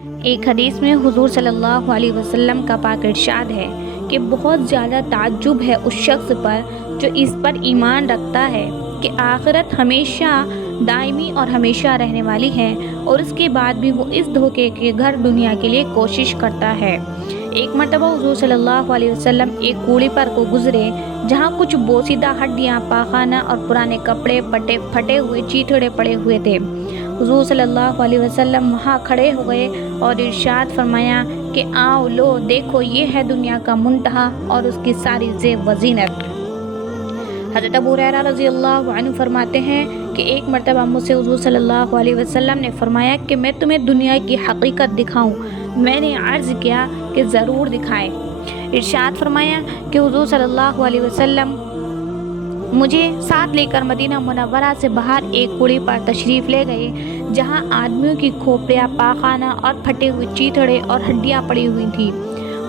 ایک حدیث میں حضور صلی اللہ علیہ وسلم کا پاک ارشاد ہے کہ بہت زیادہ تعجب ہے اس شخص پر جو اس پر ایمان رکھتا ہے کہ آخرت ہمیشہ دائمی اور ہمیشہ رہنے والی ہے، اور اس کے بعد بھی وہ اس دھوکے کے گھر دنیا کے لیے کوشش کرتا ہے۔ ایک مرتبہ حضور صلی اللہ علیہ وسلم ایک کوڑی پر کو گزرے جہاں کچھ بوسیدہ ہڈیاں، پاخانہ اور پرانے کپڑے پھٹے ہوئے چیتھڑے پڑے ہوئے تھے۔ حضور صلی اللہ علیہ وسلم وہاں کھڑے ہوئے اور ارشاد فرمایا کہ آؤ لو دیکھو، یہ ہے دنیا کا منتہا اور اس کی ساری زیب و زینت۔ حضرت ابو ہریرہ رضی اللہ عنہ فرماتے ہیں کہ ایک مرتبہ مجھ سے حضور صلی اللہ علیہ وسلم نے فرمایا کہ میں تمہیں دنیا کی حقیقت دکھاؤں۔ میں نے عرض کیا کہ ضرور دکھائے۔ ارشاد فرمایا کہ حضور صلی اللہ علیہ وسلم مجھے ساتھ لے کر مدینہ منورہ سے باہر ایک کوڑی پر تشریف لے گئے جہاں آدمیوں کی کھوپڑیاں، پاخانہ اور پھٹے ہوئے چیتھڑے اور ہڈیاں پڑی ہوئی تھیں۔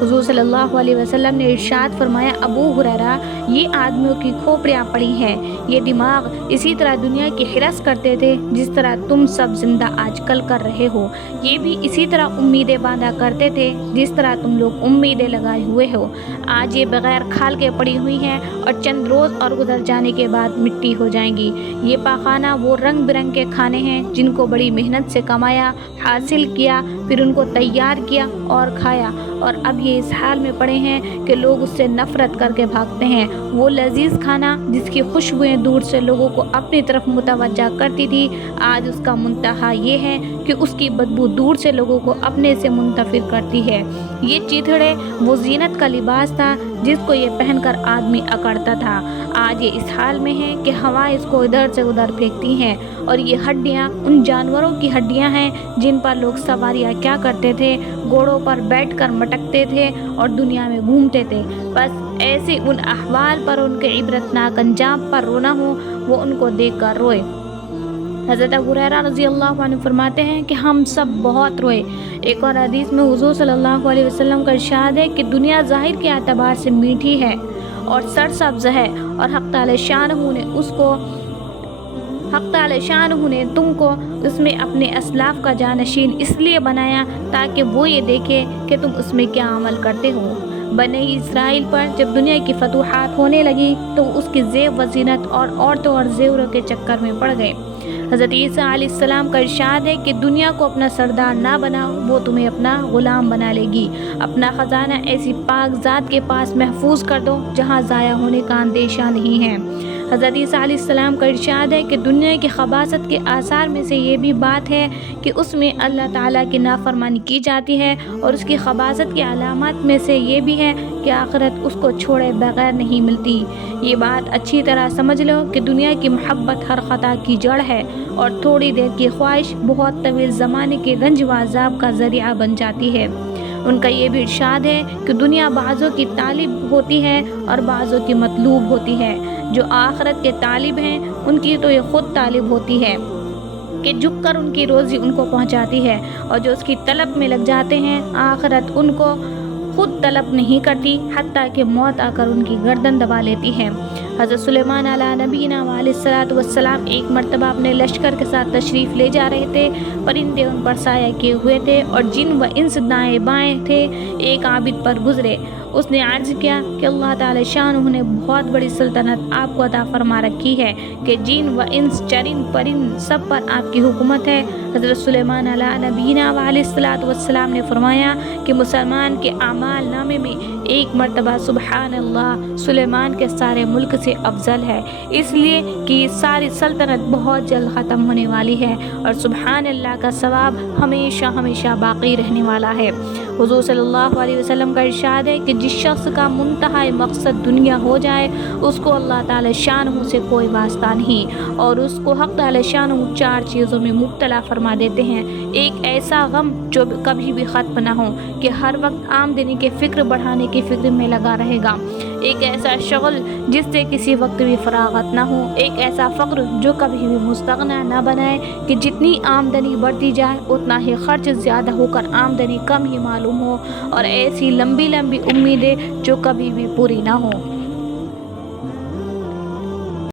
حضور صلی اللہ علیہ وسلم نے ارشاد فرمایا، ابو ہریرہ، یہ آدمیوں کی کھوپڑیاں پڑی ہیں، یہ دماغ اسی طرح دنیا کی حرس کرتے تھے جس طرح تم سب زندہ آج کل کر رہے ہو، یہ بھی اسی طرح امیدیں باندھا کرتے تھے جس طرح تم لوگ امیدیں لگائے ہوئے ہو۔ آج یہ بغیر کھال کے پڑی ہوئی ہیں اور چند روز اور گزر جانے کے بعد مٹی ہو جائیں گی۔ یہ پاخانہ وہ رنگ برنگ کے کھانے ہیں جن کو بڑی محنت سے کمایا، حاصل کیا، پھر ان کو تیار کیا اور کھایا، اور اب یہ اس حال میں پڑے ہیں کہ لوگ اس سے نفرت کر کے بھاگتے ہیں۔ وہ لذیذ کھانا جس کی خوشبوئیں دور سے لوگوں کو اپنی طرف متوجہ کرتی تھی، آج اس کا منتہا یہ ہے کہ اس کی بدبو دور سے لوگوں کو اپنے سے منتفر کرتی ہے۔ یہ چیتھڑے وہ زینت کا لباس تھا جس کو یہ پہن کر آدمی اکڑتا تھا، آج یہ اس حال میں ہے کہ ہوائیں اس کو ادھر سے ادھر پھینکتی ہیں، اور یہ ہڈیاں ان جانوروں کی ہڈیاں ہیں جن پر لوگ سواریاں کیا کرتے تھے، گھوڑوں پر بیٹھ کر مٹکتے تھے اور دنیا میں گھومتے تھے۔ بس ایسے ان احوال پر، ان کے عبرتناک انجام پر رونا ہو، وہ ان کو دیکھ کر روئے۔ حضرت ابو ہریرہ رضی اللہ عنہ فرماتے ہیں کہ ہم سب بہت روئے۔ ایک اور حدیث میں حضور صلی اللہ علیہ وسلم کا ارشاد ہے کہ دنیا ظاہر کے اعتبار سے میٹھی ہے اور سرسبز ہے، اور حق تعالی شانہ نے تم کو اس میں اپنے اسلاف کا جانشین اس لیے بنایا تاکہ وہ یہ دیکھے کہ تم اس میں کیا عمل کرتے ہو۔ بنی اسرائیل پر جب دنیا کی فتوحات ہونے لگی تو اس کی زیب و زینت اور عورتوں اور زیوروں کے چکر میں پڑ گئے۔ حضرت عیسیٰ علیہ السلام کا ارشاد ہے کہ دنیا کو اپنا سردار نہ بناؤ، وہ تمہیں اپنا غلام بنا لے گی۔ اپنا خزانہ ایسی پاک ذات کے پاس محفوظ کر دو جہاں ضائع ہونے کا اندیشہ نہیں ہے۔ حضرت عیسیٰ علیہ السلام کا ارشاد ہے کہ دنیا کی خباثت کے آثار میں سے یہ بھی بات ہے کہ اس میں اللہ تعالیٰ کی نافرمانی کی جاتی ہے، اور اس کی خباثت کی علامات میں سے یہ بھی ہے کہ آخرت اس کو چھوڑے بغیر نہیں ملتی۔ یہ بات اچھی طرح سمجھ لو کہ دنیا کی محبت ہر خطا کی جڑ ہے، اور تھوڑی دیر کی خواہش بہت طویل زمانے کے رنج و عذاب کا ذریعہ بن جاتی ہے۔ ان کا یہ بھی ارشاد ہے کہ دنیا بعضوں کی طالب ہوتی ہے اور بعضوں کی مطلوب ہوتی ہے۔ جو آخرت کے طالب ہیں ان کی تو یہ خود طالب ہوتی ہے کہ جھک کر ان کی روزی ان کو پہنچاتی ہے، اور جو اس کی طلب میں لگ جاتے ہیں آخرت ان کو خود طلب نہیں کرتی، حتیٰ کہ موت آ کر ان کی گردن دبا لیتی ہے۔ حضرت سلیمان علیہ نبینا علیہ الصلوۃ والسلام ایک مرتبہ اپنے لشکر کے ساتھ تشریف لے جا رہے تھے، پرندے ان پر سایہ کیے ہوئے تھے اور جن و انس دائیں بائیں تھے۔ ایک عابد پر گزرے، اس نے عرض کیا کہ اللہ تعالی شانہ نے بہت بڑی سلطنت آپ کو عطا فرما رکھی ہے کہ جن و انس، چرند پرند سب پر آپ کی حکومت ہے۔ حضرت سلیمان علیہ نبینا علیہ الصلوۃ والسلام نے فرمایا کہ مسلمان کے اعمال نامے میں ایک مرتبہ سبحان اللہ سلیمان کے سارے ملک سے افضل ہے، اس لیے کہ یہ ساری سلطنت بہت جلد ختم ہونے والی ہے، اور سبحان اللہ کا ثواب ہمیشہ ہمیشہ باقی رہنے والا ہے۔ حضور صلی اللہ علیہ وسلم کا ارشاد ہے کہ جس شخص کا منتہائی مقصد دنیا ہو جائے اس کو اللہ تعالی شانہ سے کوئی واسطہ نہیں، اور اس کو حق تعالی شانہ چار چیزوں میں مبتلا فرما دیتے ہیں۔ ایک ایسا غم جو کبھی بھی ختم نہ ہو کہ ہر وقت آمدنی کے فکر بڑھانے کی فکر میں لگا رہے گا، ایک ایسا شغل جس سے کسی وقت بھی فراغت نہ ہو، ایک ایسا فقر جو کبھی بھی مستغنا نہ بنائے کہ جتنی آمدنی بڑھتی جائے اتنا ہی خرچ زیادہ ہو کر آمدنی کم ہی معلوم ہو، اور ایسی لمبی لمبی امیدیں جو کبھی بھی پوری نہ ہوں۔